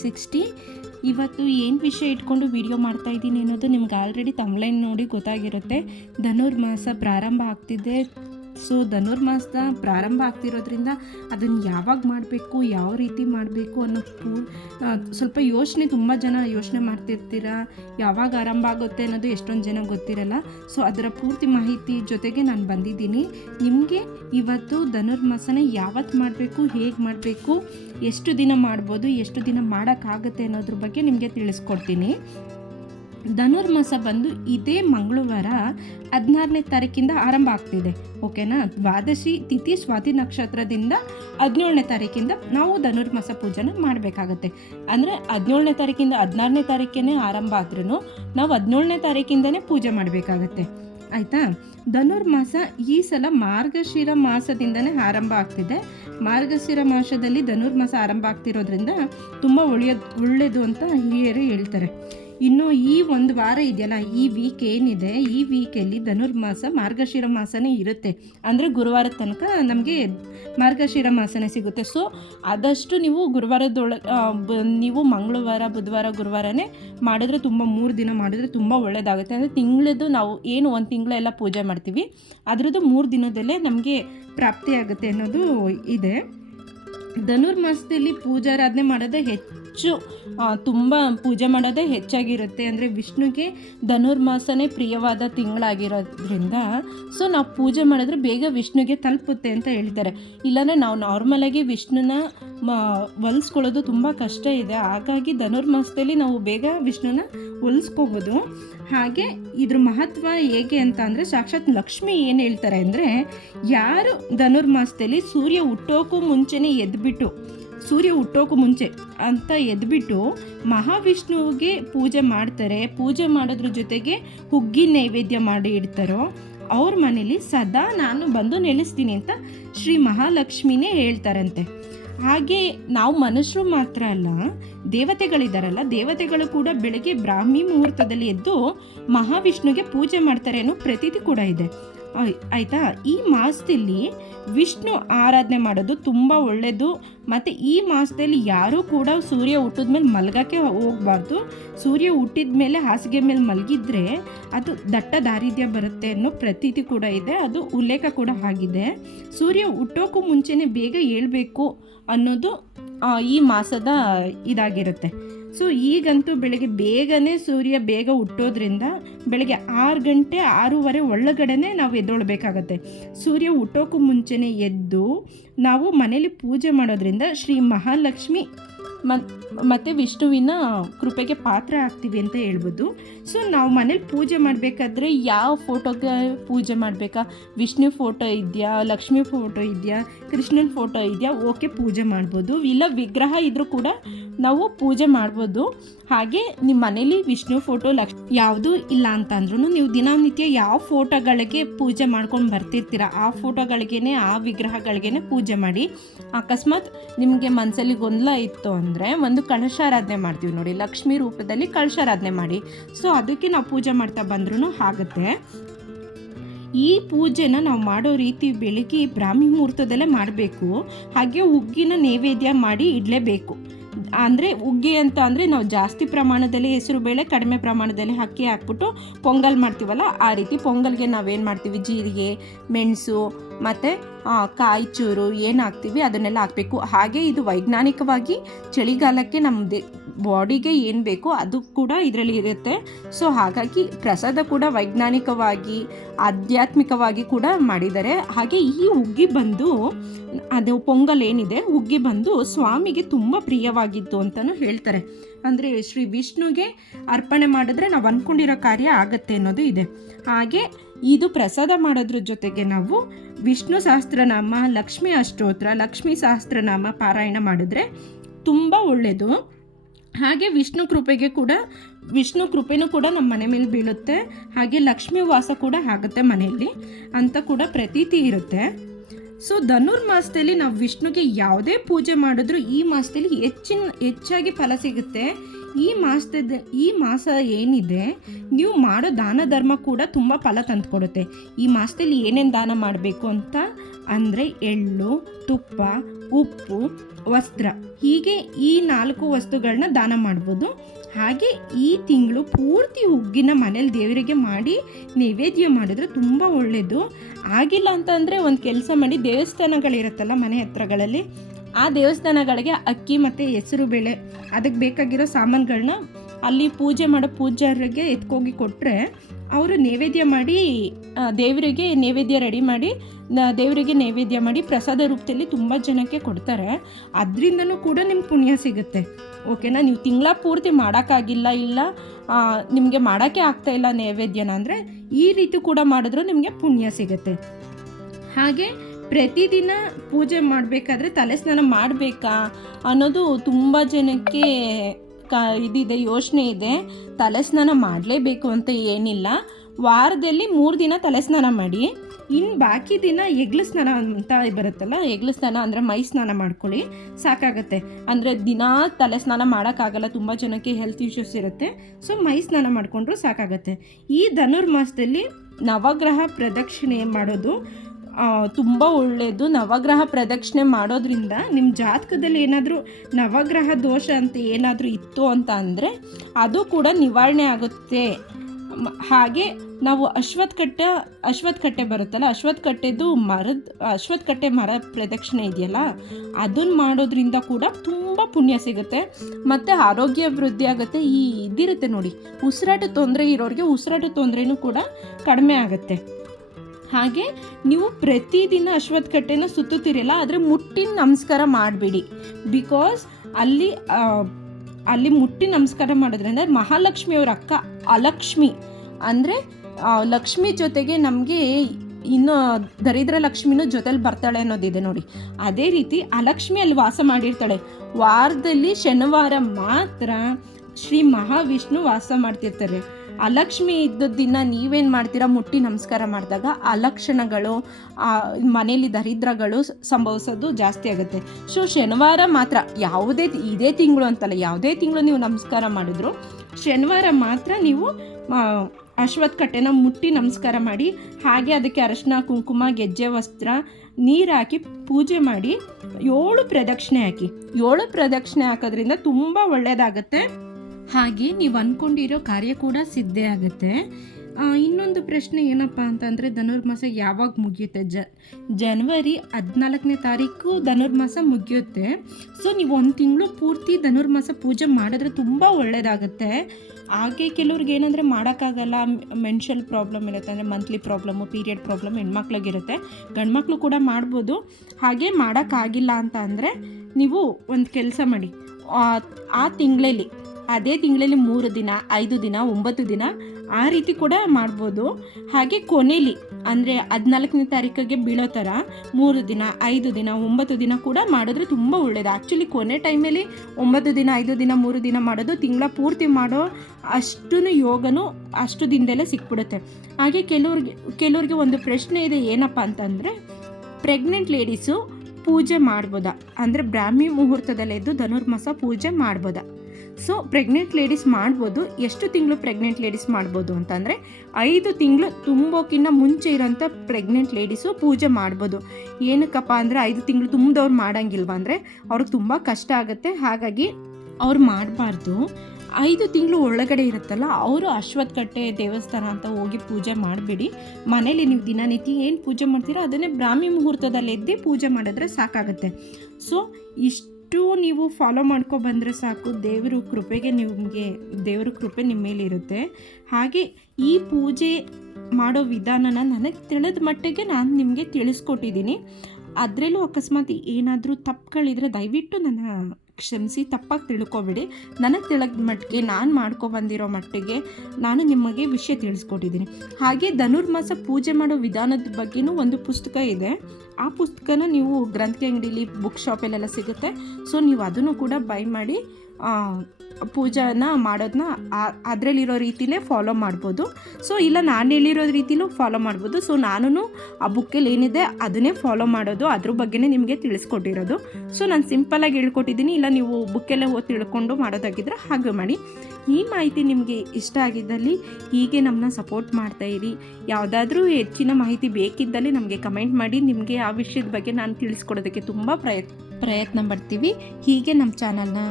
360. ಇವತ್ತು ಏನು ವಿಷಯ ಇಟ್ಕೊಂಡು ವಿಡಿಯೋ ಮಾಡ್ತಾ ಇದ್ದೀನಿ ಅನ್ನೋದು ನಿಮ್ಗೆ ಆಲ್ರೆಡಿ ತಮ್ಲೈನ್ ನೋಡಿ ಗೊತ್ತಾಗಿರುತ್ತೆ. ಧನುರ್ಮಾಸ ಪ್ರಾರಂಭ ಆಗ್ತಿದೆ. ಸೊ ಧನುರ್ಮಾಸ ಪ್ರಾರಂಭ ಆಗ್ತಿರೋದ್ರಿಂದ ಅದನ್ನು ಯಾವಾಗ ಮಾಡಬೇಕು, ಯಾವ ರೀತಿ ಮಾಡಬೇಕು ಅನ್ನೋ ಸ್ವಲ್ಪ ಯೋಚನೆ, ತುಂಬ ಜನ ಯೋಚನೆ ಮಾಡ್ತಿರ್ತೀರ. ಯಾವಾಗ ಆರಂಭ ಆಗುತ್ತೆ ಅನ್ನೋದು ಎಷ್ಟೊಂದು ಜನ ಗೊತ್ತಿರಲ್ಲ. ಸೊ ಅದರ ಪೂರ್ತಿ ಮಾಹಿತಿ ಜೊತೆಗೆ ನಾನು ಬಂದಿದ್ದೀನಿ. ನಿಮಗೆ ಇವತ್ತು ಧನುರ್ಮಾಸನ ಯಾವತ್ತು ಮಾಡಬೇಕು, ಹೇಗೆ ಮಾಡಬೇಕು, ಎಷ್ಟು ದಿನ ಮಾಡ್ಬೋದು, ಎಷ್ಟು ದಿನ ಮಾಡೋಕ್ಕಾಗತ್ತೆ ಅನ್ನೋದ್ರ ಬಗ್ಗೆ ನಿಮಗೆ ತಿಳಿಸ್ಕೊಡ್ತೀನಿ. ಧನುರ್ಮಾಸ ಬಂದು ಇದೇ ಮಂಗಳವಾರ 16ನೇ ತಾರೀಕಿಂದ ಆರಂಭ ಆಗ್ತಿದೆ. ಓಕೆನಾ? ದ್ವಾದಶಿ ತಿಥಿ ಸ್ವಾತಿ ನಕ್ಷತ್ರದಿಂದ 17ನೇ ತಾರೀಕಿಂದ ನಾವು ಧನುರ್ಮಾಸ ಪೂಜೆನ ಮಾಡಬೇಕಾಗತ್ತೆ. ಅಂದರೆ 17ನೇ ತಾರೀಕಿಂದ 16ನೇ ತಾರೀಕೇ ಆರಂಭ ಆದ್ರೂ ನಾವು 17ನೇ ತಾರೀಕಿಂದನೇ ಪೂಜೆ ಮಾಡಬೇಕಾಗತ್ತೆ. ಆಯಿತಾ? ಧನುರ್ಮಾಸ ಈ ಸಲ ಮಾರ್ಗಶಿರ ಮಾಸದಿಂದನೇ ಆರಂಭ ಆಗ್ತಿದೆ. ಮಾರ್ಗಶಿರ ಮಾಸದಲ್ಲಿ ಧನುರ್ಮಾಸ ಆರಂಭ ಆಗ್ತಿರೋದ್ರಿಂದ ತುಂಬ ಒಳ್ಳೆಯದು ಅಂತ ಹಿರಿಯರು ಹೇಳ್ತಾರೆ. ಇನ್ನು ಈ ಒಂದು ವಾರ ಇದೆಯಲ್ಲ, ಈ ವೀಕ್ ಏನಿದೆ, ಈ ವೀಕಲ್ಲಿ ಧನುರ್ಮಾಸ ಮಾರ್ಗಶಿರ ಮಾಸನೇ ಇರುತ್ತೆ. ಅಂದರೆ ಗುರುವಾರದ ತನಕ ನಮಗೆ ಮಾರ್ಗಶಿರ ಮಾಸನೇ ಸಿಗುತ್ತೆ. ಸೊ ಆದಷ್ಟು ನೀವು ನೀವು ಮಂಗಳವಾರ, ಬುಧವಾರ, ಗುರುವಾರನೇ ಮಾಡಿದ್ರೆ ತುಂಬ 3 ದಿನ ಮಾಡಿದ್ರೆ ತುಂಬ ಒಳ್ಳೆಯದಾಗುತ್ತೆ. ಅಂದರೆ ತಿಂಗಳದ್ದು ನಾವು ಏನು ಒಂದು ತಿಂಗಳೆಲ್ಲ ಪೂಜೆ ಮಾಡ್ತೀವಿ, ಅದರದ್ದು 3 ದಿನದಲ್ಲೇ ನಮಗೆ ಪ್ರಾಪ್ತಿಯಾಗುತ್ತೆ ಅನ್ನೋದು ಇದೆ. ಧನುರ್ಮಾಸದಲ್ಲಿ ಪೂಜಾರಾಧನೆ ಮಾಡೋದೇ ತುಂಬ ಪೂಜೆ ಮಾಡೋದೇ ಹೆಚ್ಚಾಗಿರುತ್ತೆ. ಅಂದರೆ ವಿಷ್ಣುಗೆ ಧನುರ್ಮಾಸನೇ ಪ್ರಿಯವಾದ ತಿಂಗಳಾಗಿರೋದ್ರಿಂದ ಸೊ ನಾವು ಪೂಜೆ ಮಾಡಿದ್ರೆ ಬೇಗ ವಿಷ್ಣುಗೆ ತಲುಪುತ್ತೆ ಅಂತ ಹೇಳ್ತಾರೆ. ಇಲ್ಲಾಂದರೆ ನಾವು ನಾರ್ಮಲಾಗಿ ವಿಷ್ಣುನ ಹೊಲಿಸ್ಕೊಳ್ಳೋದು ತುಂಬ ಕಷ್ಟ ಇದೆ. ಹಾಗಾಗಿ ಧನುರ್ಮಾಸದಲ್ಲಿ ನಾವು ಬೇಗ ವಿಷ್ಣುನ ಹೊಲಿಸ್ಕೋಬೋದು. ಹಾಗೆ ಇದ್ರ ಮಹತ್ವ ಹೇಗೆ ಅಂತ ಅಂದರೆ, ಸಾಕ್ಷಾತ್ ಲಕ್ಷ್ಮಿ ಏನು ಹೇಳ್ತಾರೆ ಅಂದರೆ, ಯಾರು ಧನುರ್ಮಾಸದಲ್ಲಿ ಸೂರ್ಯ ಹುಟ್ಟೋಕ್ಕೂ ಮುಂಚೆನೇ ಸೂರ್ಯ ಹುಟ್ಟೋಕ್ಕೂ ಮುಂಚೆ ಅಂತ ಎದ್ಬಿಟ್ಟು ಮಹಾವಿಷ್ಣುವಿಗೆ ಪೂಜೆ ಮಾಡ್ತಾರೆ. ಪೂಜೆ ಮಾಡೋದ್ರ ಜೊತೆಗೆ ಹುಗ್ಗಿ ನೈವೇದ್ಯ ಮಾಡಿ ಇಡ್ತಾರೋ ಅವ್ರ ಮನೇಲಿ ಸದಾ ನಾನು ಬಂದು ನೆಲೆಸ್ತೀನಿ ಅಂತ ಶ್ರೀ ಮಹಾಲಕ್ಷ್ಮಿನೇ ಹೇಳ್ತಾರಂತೆ. ಹಾಗೆ ನಾವು ಮನುಷ್ಯರು ಮಾತ್ರ ಅಲ್ಲ, ದೇವತೆಗಳಿದ್ದಾರಲ್ಲ, ದೇವತೆಗಳು ಕೂಡ ಬೆಳಗ್ಗೆ ಬ್ರಾಹ್ಮಿ ಮುಹೂರ್ತದಲ್ಲಿ ಎದ್ದು ಮಹಾವಿಷ್ಣುಗೆ ಪೂಜೆ ಮಾಡ್ತಾರೆ ಅನ್ನೋ ಪ್ರತೀತಿ ಕೂಡ ಇದೆ. ಆಯಿತಾ? ಈ ಮಾಸದಲ್ಲಿ ವಿಷ್ಣು ಆರಾಧನೆ ಮಾಡೋದು ತುಂಬ ಒಳ್ಳೆಯದು. ಮತ್ತು ಈ ಮಾಸದಲ್ಲಿ ಯಾರೂ ಕೂಡ ಸೂರ್ಯ ಹುಟ್ಟಿದ ಮೇಲೆ ಮಲಗೋಕ್ಕೆ ಹೋಗಬಾರ್ದು. ಸೂರ್ಯ ಹುಟ್ಟಿದ ಮೇಲೆ ಹಾಸಿಗೆ ಮೇಲೆ ಮಲಗಿದ್ರೆ ಅದು ದಟ್ಟ ದಾರಿದ್ರ್ಯ ಬರುತ್ತೆ ಅನ್ನೋ ಪ್ರತೀತಿ ಕೂಡ ಇದೆ. ಅದು ಉಲ್ಲೇಖ ಕೂಡ ಆಗಿದೆ. ಸೂರ್ಯ ಹುಟ್ಟೋಕ್ಕೂ ಮುಂಚೆನೇ ಬೇಗ ಏಳಬೇಕು ಅನ್ನೋದು ಈ ಮಾಸದ ಇದಾಗಿರುತ್ತೆ. ಸೊ ಈಗಂತೂ ಬೆಳಗ್ಗೆ ಬೇಗನೆ ಸೂರ್ಯ ಬೇಗ ಹುಟ್ಟೋದ್ರಿಂದ ಬೆಳಗ್ಗೆ 6 ಗಂಟೆ 6:30 ಒಳಗಡೆನೆ ನಾವು ಎದ್ದೊಳ್ಬೇಕಾಗತ್ತೆ. ಸೂರ್ಯ ಹುಟ್ಟೋಕ್ಕೂ ಮುಂಚೆನೇ ಎದ್ದು ನಾವು ಮನೇಲಿ ಪೂಜೆ ಮಾಡೋದ್ರಿಂದ ಶ್ರೀ ಮಹಾಲಕ್ಷ್ಮಿ ಮತ್ತು ವಿಷ್ಣುವಿನ ಕೃಪೆಗೆ ಪಾತ್ರ ಆಗ್ತೀವಿ ಅಂತ ಹೇಳ್ಬೋದು. ಸೊ ನಾವು ಮನೇಲಿ ಪೂಜೆ ಮಾಡಬೇಕಾದ್ರೆ ಯಾವ ಫೋಟೋಗೆ ಪೂಜೆ ಮಾಡಬೇಕಾ? ವಿಷ್ಣು ಫೋಟೋ ಇದೆಯಾ, ಲಕ್ಷ್ಮಿ ಫೋಟೋ ಇದೆಯಾ, ಕೃಷ್ಣನ ಫೋಟೋ ಇದೆಯಾ, ಓಕೆ ಪೂಜೆ ಮಾಡ್ಬೋದು. ಇಲ್ಲ ವಿಗ್ರಹ ಇದ್ರೂ ಕೂಡ ನಾವು ಪೂಜೆ ಮಾಡ್ಬೋದು. ಹಾಗೆ ನಿಮ್ಮ ಮನೇಲಿ ವಿಷ್ಣು ಫೋಟೋ ಯಾವುದೂ ಇಲ್ಲ ಅಂತ ಅಂದ್ರೂ ನೀವು ದಿನನಿತ್ಯ ಯಾವ ಫೋಟೋಗಳಿಗೆ ಪೂಜೆ ಮಾಡ್ಕೊಂಡು ಬರ್ತಿರ್ತೀರ ಆ ಫೋಟೋಗಳಿಗೇ, ಆ ವಿಗ್ರಹಗಳಿಗೇ ಪೂಜೆ ಮಾಡಿ. ಅಕಸ್ಮಾತ್ ನಿಮಗೆ ಮನಸ್ಸಲ್ಲಿ ಗೊಂದಲ ಇತ್ತು ಅಂದರೆ ಒಂದು ಕಳಶಾರಾಧನೆ ಮಾಡ್ತೀವಿ ನೋಡಿ, ಲಕ್ಷ್ಮೀ ರೂಪದಲ್ಲಿ ಕಳಶಾರಾಧನೆ ಮಾಡಿ. ಸೊ ಅದಕ್ಕೆ ನಾವು ಪೂಜೆ ಮಾಡ್ತಾ ಬಂದ್ರೂ ಆಗುತ್ತೆ. ಈ ಪೂಜೆನ ನಾವು ಮಾಡೋ ರೀತಿ ಬೆಳಗ್ಗೆ ಬ್ರಾಹ್ಮಿ ಮುಹೂರ್ತದಲ್ಲೇ ಮಾಡಬೇಕು. ಹಾಗೆ ಹುಗ್ಗಿನ ನೈವೇದ್ಯ ಮಾಡಿ ಇಡಲೇಬೇಕು. ಅಂದರೆ ಹುಗ್ಗಿ ಅಂತ ಅಂದರೆ ನಾವು ಜಾಸ್ತಿ ಪ್ರಮಾಣದಲ್ಲಿ ಹೆಸರು ಬೇಳೆ, ಕಡಿಮೆ ಪ್ರಮಾಣದಲ್ಲಿ ಅಕ್ಕಿ ಹಾಕ್ಬಿಟ್ಟು ಪೊಂಗಲ್ ಮಾಡ್ತೀವಲ್ಲ, ಆ ರೀತಿ ಪೊಂಗಲ್ಗೆ ನಾವೇನು ಮಾಡ್ತೀವಿ, ಜೀರಿಗೆ, ಮೆಣಸು ಮತ್ತು ಕಾಯಿ ಚೂರು ಏನು ಹಾಕ್ತೀವಿ ಅದನ್ನೆಲ್ಲ ಹಾಕಬೇಕು. ಹಾಗೆ ಇದು ವೈಜ್ಞಾನಿಕವಾಗಿ ಚಳಿಗಾಲಕ್ಕೆ ನಮ್ಮ ಬಾಡಿಗೆ ಏನು ಬೇಕೋ ಅದು ಕೂಡ ಇದರಲ್ಲಿ ಇರುತ್ತೆ. ಸೊ ಹಾಗಾಗಿ ಪ್ರಸಾದ ಕೂಡ ವೈಜ್ಞಾನಿಕವಾಗಿ, ಆಧ್ಯಾತ್ಮಿಕವಾಗಿ ಕೂಡ ಮಾಡಿದ್ದಾರೆ. ಹಾಗೆ ಈ ಹುಗ್ಗಿ ಬಂದು, ಅದು ಪೊಂಗಲ್ ಏನಿದೆ, ಹುಗ್ಗಿ ಬಂದು ಸ್ವಾಮಿಗೆ ತುಂಬ ಪ್ರಿಯವಾಗಿತ್ತು ಅಂತಲೂ ಹೇಳ್ತಾರೆ. ಅಂದರೆ ಶ್ರೀ ವಿಷ್ಣುಗೆ ಅರ್ಪಣೆ ಮಾಡಿದ್ರೆ ನಾವು ಅಂದ್ಕೊಂಡಿರೋ ಕಾರ್ಯ ಆಗತ್ತೆ ಅನ್ನೋದು ಇದೆ. ಹಾಗೆ ಇದು ಪ್ರಸಾದ ಮಾಡೋದ್ರ ಜೊತೆಗೆ ನಾವು ವಿಷ್ಣು ಸಹಸ್ರನಾಮ, ಲಕ್ಷ್ಮೀ ಅಷ್ಟೋತ್ರ, ಲಕ್ಷ್ಮೀ ಸಹಸ್ರನಾಮ ಪಾರಾಯಣ ಮಾಡಿದ್ರೆ ತುಂಬ ಒಳ್ಳೆಯದು. ಹಾಗೆ ವಿಷ್ಣು ಕೃಪೆನೂ ಕೂಡ ನಮ್ಮ ಮನೆ ಮೇಲೆ ಬೀಳುತ್ತೆ. ಹಾಗೆ ಲಕ್ಷ್ಮೀ ವಾಸ ಕೂಡ ಆಗುತ್ತೆ ಮನೆಯಲ್ಲಿ ಅಂತ ಕೂಡ ಪ್ರತೀತಿ ಇರುತ್ತೆ. ಸೊ ಧನುರ್ಮಾಸದಲ್ಲಿ ನಾವು ವಿಷ್ಣುಗೆ ಯಾವುದೇ ಪೂಜೆ ಮಾಡಿದ್ರೂ ಈ ಮಾಸದಲ್ಲಿ ಹೆಚ್ಚಾಗಿ ಫಲ ಸಿಗುತ್ತೆ. ಈ ಮಾಸ ಏನಿದೆ, ನೀವು ಮಾಡೋ ದಾನ ಧರ್ಮ ಕೂಡ ತುಂಬ ಫಲ ತಂದುಕೊಡುತ್ತೆ. ಈ ಮಾಸದಲ್ಲಿ ಏನೇನು ದಾನ ಮಾಡಬೇಕು ಅಂತ ಅಂದರೆ ಎಳ್ಳು, ತುಪ್ಪ, ಉಪ್ಪು, ವಸ್ತ್ರ, ಹೀಗೆ ಈ 4 ವಸ್ತುಗಳನ್ನ ದಾನ ಮಾಡ್ಬೋದು. ಹಾಗೆ ಈ ತಿಂಗಳು ಪೂರ್ತಿ ಹುಗ್ಗಿನ ಮನೇಲಿ ದೇವರಿಗೆ ಮಾಡಿ ನೈವೇದ್ಯ ಮಾಡಿದ್ರೆ ತುಂಬ ಒಳ್ಳೆಯದು. ಆಗಿಲ್ಲ ಅಂತ ಅಂದರೆ ಒಂದು ಕೆಲಸ ಮಾಡಿ, ದೇವಸ್ಥಾನಗಳಿರುತ್ತಲ್ಲ ಮನೆ ಹತ್ರಗಳಲ್ಲಿ, ಆ ದೇವಸ್ಥಾನಗಳಿಗೆ ಅಕ್ಕಿ ಮತ್ತು ಹೆಸರು ಬೇಳೆ ಅದಕ್ಕೆ ಬೇಕಾಗಿರೋ ಸಾಮಾನುಗಳನ್ನ ಅಲ್ಲಿ ಪೂಜೆ ಮಾಡೋ ಪೂಜಾರಿಗೆ ಎತ್ಕೋಗಿ ಕೊಟ್ಟರೆ ಅವರು ನೈವೇದ್ಯ ಮಾಡಿ ದೇವರಿಗೆ ನೈವೇದ್ಯ ರೆಡಿ ಮಾಡಿ ದೇವರಿಗೆ ನೈವೇದ್ಯ ಮಾಡಿ ಪ್ರಸಾದ ರೂಪದಲ್ಲಿ ತುಂಬ ಜನಕ್ಕೆ ಕೊಡ್ತಾರೆ. ಅದರಿಂದನೂ ಕೂಡ ನಿಮ್ಗೆ ಪುಣ್ಯ ಸಿಗುತ್ತೆ. ಓಕೆನಾ? ನೀವು ತಿಂಗಳ ಪೂರ್ತಿ ಮಾಡೋಕ್ಕಾಗಿಲ್ಲ, ಇಲ್ಲ ನಿಮಗೆ ಮಾಡೋಕ್ಕೆ ಆಗ್ತಾಯಿಲ್ಲ ನೈವೇದ್ಯನ ಅಂದರೆ ಈ ರೀತಿ ಕೂಡ ಮಾಡಿದ್ರೂ ನಿಮಗೆ ಪುಣ್ಯ ಸಿಗುತ್ತೆ. ಹಾಗೆ ಪ್ರತಿದಿನ ಪೂಜೆ ಮಾಡಬೇಕಾದ್ರೆ ತಲೆ ಸ್ನಾನ ಮಾಡಬೇಕಾ ಅನ್ನೋದು ತುಂಬ ಜನಕ್ಕೆ ಇದಿದೆ, ಯೋಚನೆ ಇದೆ. ತಲೆ ಸ್ನಾನ ಮಾಡಲೇಬೇಕು ಅಂತ ಏನಿಲ್ಲ. ವಾರದಲ್ಲಿ 3 ದಿನ ತಲೆ ಸ್ನಾನ ಮಾಡಿ, ಇನ್ನು ಬಾಕಿ ದಿನ ಹೆಗ್ಲು ಸ್ನಾನ ಅಂತ ಬರುತ್ತಲ್ಲ, ಹೆಗ್ಲು ಸ್ನಾನ ಅಂದರೆ ಮೈ ಸ್ನಾನ ಮಾಡ್ಕೊಳ್ಳಿ, ಸಾಕಾಗುತ್ತೆ. ಅಂದರೆ ದಿನ ತಲೆ ಸ್ನಾನ ಮಾಡೋಕ್ಕಾಗಲ್ಲ, ತುಂಬ ಜನಕ್ಕೆ ಹೆಲ್ತ್ ಇಶ್ಯೂಸ್ ಇರುತ್ತೆ. ಸೊ ಮೈ ಸ್ನಾನ ಮಾಡಿಕೊಂಡ್ರೂ ಸಾಕಾಗುತ್ತೆ. ಈ ಧನುರ್ಮಾಸದಲ್ಲಿ ನವಗ್ರಹ ಪ್ರದಕ್ಷಿಣೆ ಮಾಡೋದು ತುಂಬ ಒಳ್ಳೆಯದು. ನವಗ್ರಹ ಪ್ರದಕ್ಷಿಣೆ ಮಾಡೋದ್ರಿಂದ ನಿಮ್ಮ ಜಾತಕದಲ್ಲಿ ಏನಾದರೂ ನವಗ್ರಹ ದೋಷ ಅಂತ ಏನಾದರೂ ಇತ್ತು ಅಂತ ಅಂದರೆ ಅದು ಕೂಡ ನಿವಾರಣೆ ಆಗುತ್ತೆ. ಹಾಗೆ ನಾವು ಅಶ್ವತ್ಥಕಟ್ಟೆ ಬರುತ್ತಲ್ಲ, ಅಶ್ವತ್ಥಕಟ್ಟೆ ಮರ ಪ್ರದಕ್ಷಿಣೆ ಇದೆಯಲ್ಲ, ಅದನ್ನು ಮಾಡೋದ್ರಿಂದ ಕೂಡ ತುಂಬ ಪುಣ್ಯ ಸಿಗುತ್ತೆ ಮತ್ತು ಆರೋಗ್ಯ ವೃದ್ಧಿ ಆಗುತ್ತೆ. ಇದಿರುತ್ತೆ ನೋಡಿ, ಉಸಿರಾಟ ತೊಂದರೆ ಇರೋರಿಗೆ ಉಸಿರಾಟ ತೊಂದರೆನೂ ಕೂಡ ಕಡಿಮೆ ಆಗುತ್ತೆ. ಹಾಗೆ ನೀವು ಪ್ರತಿದಿನ ಅಶ್ವತ್ಥಕಟ್ಟೆನ ಸುತ್ತುತ್ತೀರಲ್ಲ, ಆದರೆ ಮುಟ್ಟಿ ನಮಸ್ಕಾರ ಮಾಡಬೇಡಿ. ಬಿಕಾಸ್ ಅಲ್ಲಿ ಮುಟ್ಟಿ ನಮಸ್ಕಾರ ಮಾಡೋದ್ರಿಂದ ಮಹಾಲಕ್ಷ್ಮಿಯವ್ರ ಅಕ್ಕ ಅಲಕ್ಷ್ಮಿ, ಅಂದರೆ ಲಕ್ಷ್ಮಿ ಜೊತೆಗೆ ನಮಗೆ ಇನ್ನು ದರಿದ್ರ ಲಕ್ಷ್ಮಿನೂ ಜೊತೆಲಿ ಬರ್ತಾಳೆ ಅನ್ನೋದಿದೆ ನೋಡಿ. ಅದೇ ರೀತಿ ಅಲಕ್ಷ್ಮಿ ಅಲ್ಲಿ ವಾಸ ಮಾಡಿರ್ತಾಳೆ. ವಾರದಲ್ಲಿ ಶನಿವಾರ ಮಾತ್ರ ಶ್ರೀ ಮಹಾವಿಷ್ಣು ವಾಸ ಮಾಡ್ತಿರ್ತಾರೆ. ಅಲಕ್ಷ್ಮಿ ಇದ್ದ ದಿನ ನೀವೇನು ಮಾಡ್ತೀರಾ, ಮುಟ್ಟಿ ನಮಸ್ಕಾರ ಮಾಡಿದಾಗ ಅಲಕ್ಷಣಗಳು, ಮನೇಲಿ ದರಿದ್ರಗಳು ಸಂಭವಿಸೋದು ಜಾಸ್ತಿ ಆಗುತ್ತೆ. ಸೊ ಶನಿವಾರ ಮಾತ್ರ, ಇದೇ ತಿಂಗಳು ಅಂತಲ್ಲ, ಯಾವುದೇ ತಿಂಗಳು ನೀವು ನಮಸ್ಕಾರ ಮಾಡಿದ್ರು ಶನಿವಾರ ಮಾತ್ರ ನೀವು ಅಶ್ವತ್ಥಕಟ್ಟೆನ ಮುಟ್ಟಿ ನಮಸ್ಕಾರ ಮಾಡಿ, ಹಾಗೆ ಅದಕ್ಕೆ ಅರಶಿನ, ಕುಂಕುಮ, ಗೆಜ್ಜೆ ವಸ್ತ್ರ, ನೀರು ಹಾಕಿ ಪೂಜೆ ಮಾಡಿ 7 ಪ್ರದಕ್ಷಿಣೆ ಹಾಕಿ. 7 ಪ್ರದಕ್ಷಿಣೆ ಹಾಕೋದ್ರಿಂದ ತುಂಬ ಒಳ್ಳೆಯದಾಗುತ್ತೆ. ಹಾಗೆ ನೀವು ಅಂದ್ಕೊಂಡಿರೋ ಕಾರ್ಯ ಕೂಡ ಸಿದ್ಧೇ ಆಗುತ್ತೆ. ಇನ್ನೊಂದು ಪ್ರಶ್ನೆ ಏನಪ್ಪ ಅಂತಂದರೆ, ಧನುರ್ಮಾಸ ಯಾವಾಗ ಮುಗಿಯುತ್ತೆ? ಜನವರಿ 14ನೇ ತಾರೀಕು ಧನುರ್ಮಾಸ ಮುಗಿಯುತ್ತೆ. ಸೊ ನೀವು 1 ತಿಂಗಳು ಪೂರ್ತಿ ಧನುರ್ಮಾಸ ಪೂಜೆ ಮಾಡಿದ್ರೆ ತುಂಬ ಒಳ್ಳೆಯದಾಗುತ್ತೆ. ಹಾಗೆ ಕೆಲವ್ರಿಗೆ ಏನಂದರೆ ಮಾಡೋಕ್ಕಾಗಲ್ಲ, ಮೆನ್ಷಲ್ ಪ್ರಾಬ್ಲಮ್ ಇರುತ್ತೆ, ಅಂದರೆ ಮಂತ್ಲಿ ಪ್ರಾಬ್ಲಮ್ಮು, ಪೀರಿಯಡ್ ಪ್ರಾಬ್ಲಮ್ ಹೆಣ್ಮಕ್ಳಿಗಿರುತ್ತೆ. ಗಂಡ್ಮಕ್ಳು ಕೂಡ ಮಾಡ್ಬೋದು. ಹಾಗೆ ಮಾಡೋಕ್ಕಾಗಿಲ್ಲ ಅಂತ ಅಂದರೆ ನೀವು ಒಂದು ಕೆಲಸ ಮಾಡಿ, ಅದೇ ತಿಂಗಳಲ್ಲಿ 3 ದಿನ, 5 ದಿನ, 9 ದಿನ ಆ ರೀತಿ ಕೂಡ ಮಾಡ್ಬೋದು. ಹಾಗೆ ಕೊನೆಯಲ್ಲಿ ಅಂದರೆ 14ನೇ ತಾರೀಕಿಗೆ ಬೀಳೋ ಥರ 3 ದಿನ, 5 ದಿನ, 9 ದಿನ ಕೂಡ ಮಾಡಿದ್ರೆ ತುಂಬ ಒಳ್ಳೆಯದು. ಆ್ಯಕ್ಚುಲಿ ಕೊನೆ ಟೈಮಲ್ಲಿ 9 ದಿನ, 5 ದಿನ, 3 ದಿನ ಮಾಡೋದು ತಿಂಗಳ ಪೂರ್ತಿ ಮಾಡೋ ಅಷ್ಟು ಯೋಗನೂ ಅಷ್ಟು ದಿನದಲ್ಲೇ ಸಿಕ್ಬಿಡುತ್ತೆ. ಹಾಗೆ ಕೆಲವ್ರಿಗೆ ಒಂದು ಪ್ರಶ್ನೆ ಇದೆ, ಏನಪ್ಪ ಅಂತಂದರೆ, ಪ್ರೆಗ್ನೆಂಟ್ ಲೇಡೀಸು ಪೂಜೆ ಮಾಡ್ಬೋದಾ, ಅಂದರೆ ಬ್ರಾಹ್ಮಿ ಮುಹೂರ್ತದಲ್ಲೆದ್ದು ಧನುರ್ಮಾಸ ಪೂಜೆ ಮಾಡ್ಬೋದಾ? ಸೊ ಪ್ರೆಗ್ನೆಂಟ್ ಲೇಡೀಸ್ ಮಾಡ್ಬೋದು. ಎಷ್ಟು ತಿಂಗಳು ಪ್ರೆಗ್ನೆಂಟ್ ಲೇಡೀಸ್ ಮಾಡ್ಬೋದು ಅಂತಂದರೆ 5 ತಿಂಗಳು ತುಂಬೋಕ್ಕಿಂತ ಮುಂಚೆ ಇರೋಂಥ ಪ್ರೆಗ್ನೆಂಟ್ ಲೇಡೀಸು ಪೂಜೆ ಮಾಡ್ಬೋದು. ಏನಕ್ಕಪ್ಪ ಅಂದರೆ 5 ತಿಂಗಳು ತುಂಬಿದವ್ರು ಮಾಡೋಂಗಿಲ್ವ ಅಂದರೆ ಅವ್ರಿಗೆ ತುಂಬ ಕಷ್ಟ ಆಗುತ್ತೆ. ಹಾಗಾಗಿ ಅವ್ರು ಮಾಡಬಾರ್ದು. 5 ತಿಂಗಳು ಒಳಗಡೆ ಇರುತ್ತಲ್ಲ, ಅವರು ಅಶ್ವತ್ಥಕಟ್ಟೆ ದೇವಸ್ಥಾನ ಅಂತ ಹೋಗಿ ಪೂಜೆ ಮಾಡಬೇಡಿ. ಮನೇಲಿ ನೀವು ದಿನನಿತ್ಯ ಏನು ಪೂಜೆ ಮಾಡ್ತೀರೋ ಅದನ್ನೇ ಬ್ರಾಹ್ಮಿ ಮುಹೂರ್ತದಲ್ಲಿ ಎದ್ದು ಪೂಜೆ ಮಾಡಿದ್ರೆ ಸಾಕಾಗುತ್ತೆ. ಸೊ ಇಷ್ಟು ನೀವು ಫಾಲೋ ಬಂದರೆ ಸಾಕು. ದೇವರ ಕೃಪೆ ನಿಮ್ಮ ಮೇಲೆ ಇರುತ್ತೆ. ಹಾಗೆ ಈ ಪೂಜೆ ಮಾಡೋ ವಿಧಾನನ ನನಗೆ ತಿಳಿದ ಮಟ್ಟಿಗೆ ನಾನು ನಿಮಗೆ ತಿಳಿಸ್ಕೊಟ್ಟಿದ್ದೀನಿ. ಅದರಲ್ಲೂ ಅಕಸ್ಮಾತ್ ಏನಾದರೂ ತಪ್ಪುಗಳಿದ್ರೆ ದಯವಿಟ್ಟು ನನ್ನ ಕ್ಷಮಿಸಿ, ತಪ್ಪಾಗಿ ತಿಳ್ಕೊಬೇಡಿ. ನನಗೆ ತಿಳಿದ ಮಟ್ಟಿಗೆ, ನಾನು ಬಂದಿರೋ ಮಟ್ಟಿಗೆ ನಾನು ನಿಮಗೆ ವಿಷಯ ತಿಳಿಸ್ಕೊಟ್ಟಿದ್ದೀನಿ. ಹಾಗೆ ಧನುರ್ಮಾಸ ಪೂಜೆ ಮಾಡೋ ವಿಧಾನದ ಬಗ್ಗೆನೂ ಒಂದು ಪುಸ್ತಕ ಇದೆ. ಆ ಪುಸ್ತಕನ ನೀವು ಗ್ರಂಥಿ ಅಂಗಡಿಲಿ, ಬುಕ್ ಶಾಪಲ್ಲೆಲ್ಲ ಸಿಗುತ್ತೆ. ಸೊ ನೀವು ಅದನ್ನು ಕೂಡ ಬೈ ಮಾಡಿ ಪೂಜಾನ ಮಾಡೋದನ್ನ ಅದರಲ್ಲಿರೋ ರೀತಿಲೇ ಫಾಲೋ ಮಾಡ್ಬೋದು. ಸೊ ಇಲ್ಲ ನಾನು ಹೇಳಿರೋ ರೀತಿಲೂ ಫಾಲೋ ಮಾಡ್ಬೋದು. ಸೊ ನಾನು ಆ ಬುಕ್ಕಲ್ಲಿ ಏನಿದೆ ಅದನ್ನೇ ಫಾಲೋ ಮಾಡೋದು, ಅದ್ರ ಬಗ್ಗೆನೇ ನಿಮಗೆ ತಿಳಿಸ್ಕೊಟ್ಟಿರೋದು. ಸೊ ನಾನು ಸಿಂಪಲಾಗಿ ಹೇಳ್ಕೊಟ್ಟಿದ್ದೀನಿ. ಇಲ್ಲ ನೀವು ಬುಕ್ಕೆಲ್ಲ ಓದಿ ತಿಳ್ಕೊಂಡು ಮಾಡೋದಾಗಿದ್ದರೆ ಹಾಗೆ ಮಾಡಿ. ಈ ಮಾಹಿತಿ ನಿಮಗೆ ಇಷ್ಟ ಆಗಿದ್ದಲ್ಲಿ ಹೀಗೆ ನಮ್ಮನ್ನ ಸಪೋರ್ಟ್ ಮಾಡ್ತಾಯಿರಿ. ಯಾವುದಾದ್ರೂ ಹೆಚ್ಚಿನ ಮಾಹಿತಿ ಬೇಕಿದ್ದಲ್ಲಿ ನಮಗೆ ಕಮೆಂಟ್ ಮಾಡಿ. ನಿಮಗೆ ಆ ವಿಷಯದ ಬಗ್ಗೆ ನಾನು ತಿಳಿಸ್ಕೊಡೋದಕ್ಕೆ ತುಂಬ ಪ್ರಯತ್ನ ಪಡ್ತೀವಿ. ಹೀಗೆ ನಮ್ಮ ಚಾನಲ್ನ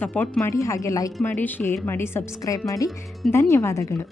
ಸಪೋರ್ಟ್ ಮಾಡಿ, ಹಾಗೆ ಲೈಕ್ ಮಾಡಿ, ಶೇರ್ ಮಾಡಿ, ಸಬ್ಸ್ಕ್ರೈಬ್ ಮಾಡಿ. ಧನ್ಯವಾದಗಳು.